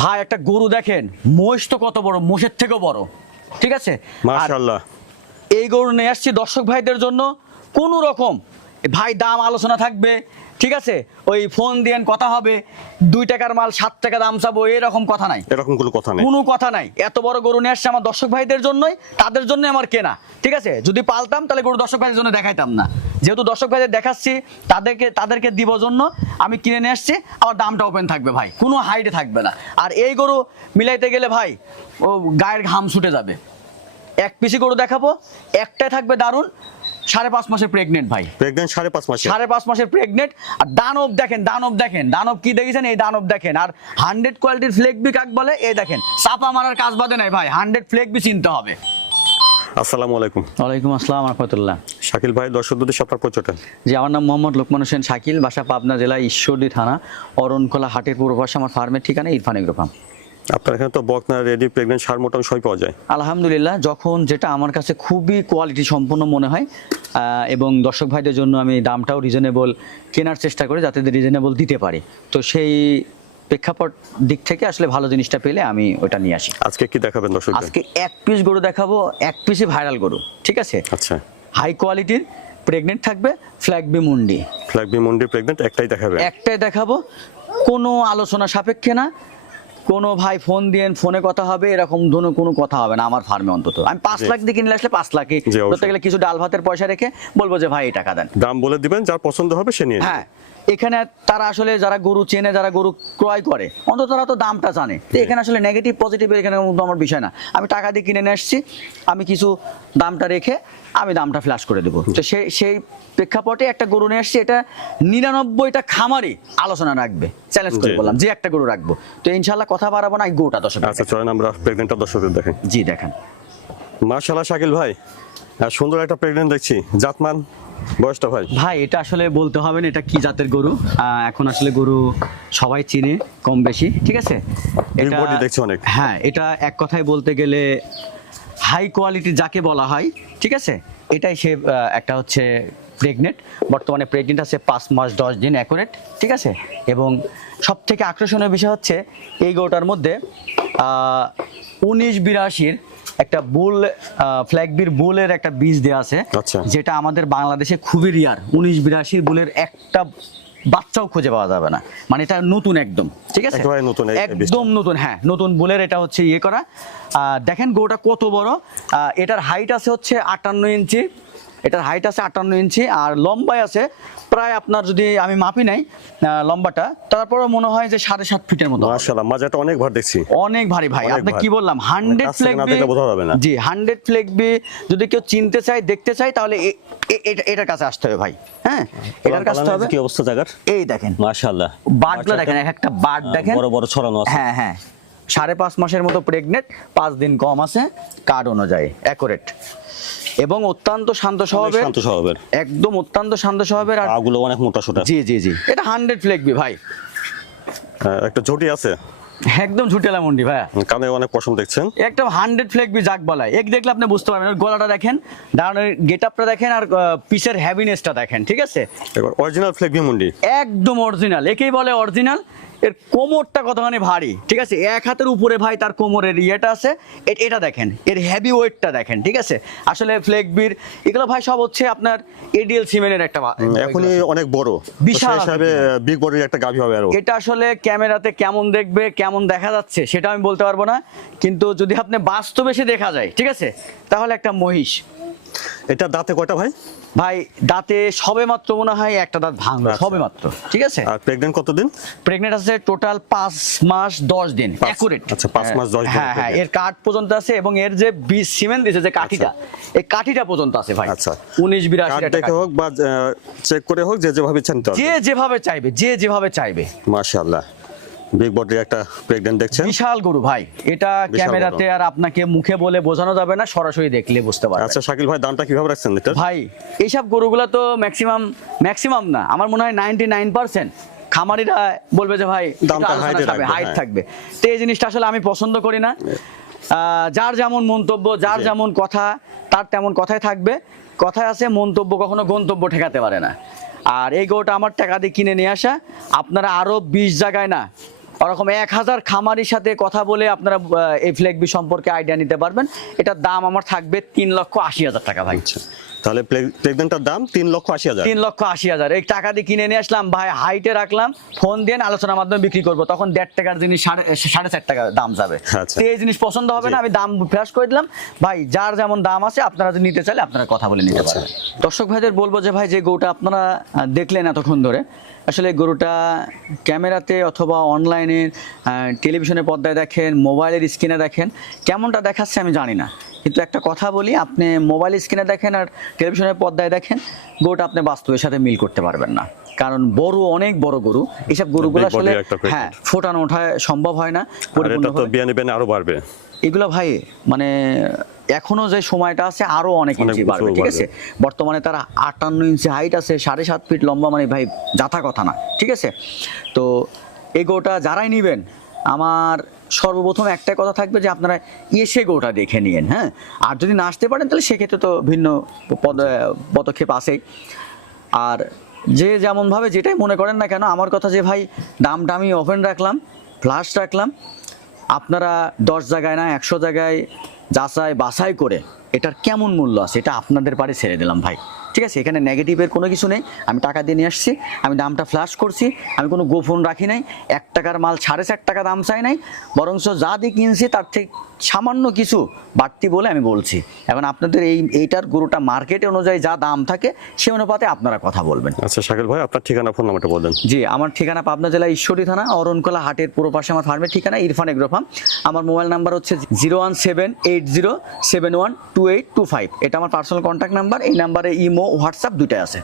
ভাই একটা গরু দেখেন মোষ তো কত বড় মোষের থেকেও বড় ঠিক আছে? মাশাআল্লাহ। এই গরু নিয়ে আসছি দর্শক ভাইদের জন্য। কোনো রকম ভাই দাম আলোচনা থাকবে ঠিক আছে? ওই ফোন দিয়েন কথা হবে দুই টাকার মাল সাত টাকা দাম চাবো এরকম কথা নাই। এরকম কোনো কথা নেই। কোনো কথা নাই। এত বড় গরু নিয়ে আসছে আমার দর্শক ভাইদের জন্যই তাদের জন্য আমার কেনা ঠিক আছে? যদি পালতাম তাহলে গরু দর্শক ভাইদের জন্য দেখাইতাম না। যেহেতু দর্শক ভাইদের দেখাচ্ছি তাদেরকে তাদেরকে দিব জন্য আমি কিনে নিয়ে আসছি। আমার দামটা ওপেন থাকবে ভাই কোনো হাইটে থাকবে না। আর এই গরু মিলাইতে গেলে ভাই ও গায়ের ঘাম ছুটে যাবে। এক পিসি গরু দেখাবো একটাই থাকবে দারুণ সাড়ে পাঁচ মাসের প্রেগনেন্ট ভাই। প্রেগনেন্ট সাড়ে পাঁচ মাসে সাড়ে পাঁচ মাসের প্রেগনেন্ট আর দানব দেখেন দানব দেখেন দানব কি দেখেছেন? এই দানব দেখেন। আর হান্ড্রেড কোয়ালিটির ফ্লেক বি কাক বলে এই দেখেন চাপা মারার কাজ বাদে নাই ভাই হান্ড্রেড ফ্লেক বি চিনতে হবে। আসসালামু আলাইকুম। ওয়ালাইকুম আসসালাম রহমতুল্লাহ। শাকিল ভাই দর্শক দুটি আপনার পরিচয়টা? জি আমার নাম মোহাম্মদ লোকমান হোসেন শাকিল বাসা পাবনা জেলা ঈশ্বরদী থানা অরণকোলা হাটের পূর্ব পাশে আমার ফার্মের ঠিকানা ইরফান এগ্রো ফার্ম। আপনার এখানে তো বকনা রেডি প্রেগনেন্ট সার মোটামুটি সবই পাওয়া যায়। আলহামদুলিল্লাহ যখন যেটা আমার কাছে খুবই কোয়ালিটি সম্পন্ন মনে হয় এবং দর্শক ভাইদের জন্য আমি দামটাও রিজনেবল কেনার চেষ্টা করি যাতে রিজনেবল দিতে পারি। তো সেই প্রেক্ষাপট দিক থেকে আসলে ভালো জিনিসটা পেলে আমি ওটা নিয়ে আসি। আজকে কি দেখাবেন দর্শক আজকে এক পিস গরু দেখাবো এক পিসই ভাইরাল গরু ঠিক আছে? আচ্ছা। হাই কোয়ালিটির প্রেগনেন্ট থাকবে ফ্ল্যাগবি মুন্ডি ফ্ল্যাগ বি মন্ডি প্রেগনেন্ট একটাই দেখাবে? একটাই দেখাবো। কোনো আলোচনা সাপেক্ষে না। কোনো ভাই ফোন দিয়েন ফোনে কথা হবে এরকম ধরনের কোনো কথা হবে না আমার ফার্মে অন্তত। আমি পাঁচ লাখ দিয়ে কিনলে আসলে পাঁচ লাখই। ধরতে গেলে কিছু ডাল ভাতের পয়সা রেখে বলব যে ভাই এই টাকা দেন। দাম বলে দিবেন যার পছন্দ হবে সে নিয়ে হ্যাঁ। এখানে তারা আসলে যারা গরু চেনে যারা গরু ক্রয় করে অন্তত তারা তো দামটা জানে। তো এখানে আসলে নেগেটিভ পজিটিভ এখানে কিন্তু আমার বিষয় না। আমি টাকা দিয়ে কিনে নিয়ে আসছি আমি কিছু দামটা রেখে আমি দামটা ফ্ল্যাশ করে দেবো। তো সেই সেই প্রেক্ষাপটে একটা গরু নিয়ে আসছি এটা নিরানব্বইটা খামারই আলোচনা রাখবে চ্যালেঞ্জ করে বললাম যে একটা গরু রাখব। তো ইনশাল্লাহ কথা বাড়াবো না এই গরুটা দর্শক আচ্ছা চলেন আমরা প্রেগনেন্টটা দর্শকদের দেখেন। জি দেখেন। মার্শাল্লাহ শাকিল ভাই। সুন্দর একটা প্রেগনেন্ট দেখছি। জাতমান বয়সটা ভাই? ভাই এটা আসলে বলতে হবে না এটা কি জাতের গরু? এখন আসলে গরু সবাই চিনে কম বেশি ঠিক আছে? এটা দেখছি অনেক। হ্যাঁ এটা এক কথায় বলতে গেলে হাই কোয়ালিটি যাকে বলা হয় ঠিক আছে? এটাই সে একটা হচ্ছে প্রেগনেন্ট বর্তমানে প্রেগনেন্ট আছে পাঁচ মাস দশ দিন অ্যাকুরেট ঠিক আছে? এবং সব থেকে আকর্ষণীয় বিষয় হচ্ছে এই গরুটার মধ্যে উনিশ বিরাশির একটা বুল ফ্ল্যাগবির বুলের একটা বীজ দেওয়া আছে আচ্ছা। যেটা আমাদের বাংলাদেশে খুবই রিয়ার উনিশ বিরাশি বুলের একটা বাচ্চাও খুঁজে পাওয়া যাবে না। মানে এটা নতুন একদম ঠিক আছে। একদম নতুন হ্যাঁ নতুন বুলের এটা হচ্ছে ইয়ে করা। দেখেন গোটা কত বড়। এটার হাইট আছে হচ্ছে আটান্ন ইঞ্চি। এটার হাইট আছে আটান্ন ইঞ্চি আর লম্বায় আছে প্রায় আপনার যদি আমি মাপি নাই লম্বাটা তারপরে মনে হয় যে সাড়ে সাত ফিটের মতো। মাজাটা অনেক ভার দেখছি। অনেক ভারী ভাই। আপনি কি বললাম? হান্ড্রেড বোঝা যাবে না। জি হান্ড্রেড ফ্লেগ বি যদি কেউ চিনতে চায় দেখতে চায় তাহলে এটার কাছে আসতে হবে ভাই। হ্যাঁ? এটার কাছে হবে। কি অবস্থা জায়গার এই দেখেন। মার্শাল্লাহ বার্ডগুলো দেখেন এক একটা বার্ড দেখেন। বড় বড় ছড়ানো আছে। হ্যাঁ হ্যাঁ। সাড়ে পাঁচ মাসের মতো প্রেগনেন্ট পাঁচ দিন কম আছে কার্ড অনুযায়ী অ্যাকুরেট এবং অত্যন্ত শান্ত স্বভাবের শান্ত স্বভাবের। একদম অত্যন্ত শান্ত স্বভাবের আর পাগুলো অনেক মোটা সোটা। জি জি জি। এটা হান্ড্রেড ফ্লেগবি ভাই। হ্যাঁ, একটা ঝুটি আছে? একদম ঝুটেলা মন্ডি ভাইয়া কানে অনেক পশম দেখছেন? একদম হান্ড্রেড ফ্লেগবি যাক বলায় এক দেখলে আপনি বুঝতে পারবেন গলাটা দেখেন দাঁড়ানোর গেট আপটা দেখেন আর পিসের হ্যাভিনেসটা দেখেন ঠিক আছে? এবার অরিজিনাল ফ্লেগ মুন্ডি। একদম অরিজিনাল একেই বলে অরিজিনাল এর কোমরটা কতখানি ভারী? ঠিক আছে? এক হাতের উপরে ভাই তার কোমরের ইয়েটা আছে। এটা দেখেন এর হেভি ওয়েটটা দেখেন ঠিক আছে? আসলে ফ্লেগবির এগুলো ভাই সব হচ্ছে আপনার এডিএল সিমেন্টের একটা এখনই অনেক বড়। বিশাল বিশাল। হিসাবে বিগ বডির একটা গাভী হবে আরও এটা আসলে ক্যামেরাতে কেমন দেখবে কেমন দেখা যাচ্ছে সেটা আমি বলতে পারব না। কিন্তু যদি আপনি বাস্তবে সে দেখা যায় ঠিক আছে? তাহলে একটা মহিষ। এটা দাঁতে কয়টা ভাই? ভাই দাঁতে সবে মাত্র মনে হয় একটা দাঁত ভাঙলো আচ্ছা। সবে মাত্র ঠিক আছে? আর প্রেগনেন্ট কতদিন? প্রেগনেন্ট আছে টোটাল পাঁচ মাস দশ দিন অ্যাকুরেট আচ্ছা, পাঁচ মাস দশ দিন হ্যাঁ হ্যাঁ এর কাঠ পর্যন্ত আছে এবং এর যে বীজ সিমেন্ট দিয়েছে যে কাঠিটা এই কাঠিটা পর্যন্ত আছে ভাই। আচ্ছা। উনিশ বিরাশি দেখে হোক বা চেক করে হোক যে যেভাবে হবে। যে যেভাবে চাইবে যে যেভাবে চাইবে। মাশাআল্লাহ। বিগ বডির একটা প্রেগনেন্ট দেখছেন? বিশাল গরু ভাই। এটা ক্যামেরাতে আর আপনাকে মুখে বলে বোঝানো যাবে না সরাসরি দেখলে বুঝতে পারবে আচ্ছা শাকিল ভাই দামটা কীভাবে রাখছেন এটা ভাই এইসব গরুগুলো তো ম্যাক্সিমাম ম্যাক্সিমাম না। আমার মনে হয় নাইনটি নাইন পার্সেন্ট খামারিরা বলবে যে ভাই হাইট হ্যাঁ। থাকবে। তো এই জিনিসটা আসলে আমি পছন্দ করি না। যার যেমন মন্তব্য যার যেমন কথা তার তেমন কথাই থাকবে। কথায় আছে মন্তব্য কখনো গন্তব্য ঠেকাতে পারে না। আর এই গরুটা আমার টাকা দিয়ে কিনে নিয়ে আসা। আপনারা আরও বিশ জায়গায় না ওরকম এক হাজার খামারির সাথে কথা বলে আপনারা এই ফ্লেগবি সম্পর্কে আইডিয়া নিতে পারবেন। এটার দাম আমার থাকবে তিন লক্ষ আশি হাজার টাকা ভাই। আচ্ছা। তাহলে প্রেগনেন্টটার দাম তিন লক্ষ আশি হাজার। তিন লক্ষ আশি হাজার। এই টাকা দিয়ে কিনে নিয়ে আসলাম ভাই হাইটে রাখলাম ফোন দিয়ে আলোচনার মাধ্যমে বিক্রি করব। তখন দেড় টাকার জিনিস সাড়ে সাড়ে চার টাকা দাম যাবে। আচ্ছা। তো এই জিনিস পছন্দ হবে না আমি দাম ফ্ল্যাশ করে দিলাম। ভাই যার যেমন দাম আছে আপনারা যদি নিতে চাইলে আপনারা কথা বলে নিতে আচ্ছা। পারেন। দর্শক ভাইদের বলব যে ভাই যে গরুটা আপনারা দেখলেন এতক্ষণ ধরে আসলে গরুটা ক্যামেরাতে অথবা অনলাইনে টেলিভিশনের পর্দায় দেখেন মোবাইলের স্ক্রিনে দেখেন কেমনটা দেখাচ্ছে আমি জানি না। কিন্তু একটা কথা বলি আপনি মোবাইল স্ক্রিনে দেখেন আর টেলিভিশনের পর্দায় দেখেন গরুটা আপনি বাস্তবের সাথে মিল করতে পারবেন না। কারণ বড় অনেক বড় গরু এইসব গরুগুলো আসলে হ্যাঁ ফোটানো ওঠা সম্ভব হয় না আর বাড়বে। এগুলো ভাই মানে এখনও যে সময়টা আছে আরও অনেক ইঞ্চি বাড়বে ঠিক আছে? বর্তমানে তারা আটান্ন ইঞ্চি হাইট আছে সাড়ে সাত ফিট লম্বা মানে ভাই যাথা কথা না ঠিক আছে? তো এই গোটা যারাই নিবেন আমার সর্বপ্রথম একটা কথা থাকবে যে আপনারা এসে গোটা দেখে নিয়েন হ্যাঁ? আর যদি না আসতে পারেন, তাহলে সেক্ষেত্রে তো ভিন্ন পদ- পদক্ষেপ আসেই আর যে যেমনভাবে যেটাই মনে করেন না কেন, আমার কথা যে ভাই দামটা আমি ওভেন রাখলাম ফ্লাশ রাখলাম, আপনারা দশ জায়গায় না, একশো জায়গায় যাচাই বাছাই করে এটার কেমন মূল্য আছে? এটা আপনাদের পারে ছেড়ে দিলাম ভাই। ঠিক আছে? এখানে নেগেটিভের কোনো কিছু নেই। আমি টাকা দিয়ে নিয়ে আসছি। আমি দামটা ফ্ল্যাশ করছি। আমি কোনো গোপন রাখি নাই। এক টাকার মাল সাড়ে চার টাকা দাম চাই নাই। বরঞ্চ যা দিয়ে কিনছি তার থেকে সামান্য কিছু বাড়তি বলে আমি বলছি। এখন আপনাদের এই এইটার গরুটা মার্কেট অনুযায়ী যা দাম থাকে সে অনুপাতে আপনারা কথা বলবেন। আচ্ছা শাকিল ভাই আপনার ঠিকানা ফোন নাম্বারটা বলেন। জি আমার ঠিকানা পাবনা জেলা ঈশ্বরী থানা অরণকলা হাটের পুরো পাশে আমার ফার্মের ঠিকানা ইরফান এগ্রো ফার্ম আমার মোবাইল নাম্বার হচ্ছে zero one seven eight zero seven one two eight two five এটা আমার পার্সোনাল কন্ট্যাক্ট নাম্বার এই নাম্বারে ইমো হোয়াটসঅ্যাপ দুটাই আছে।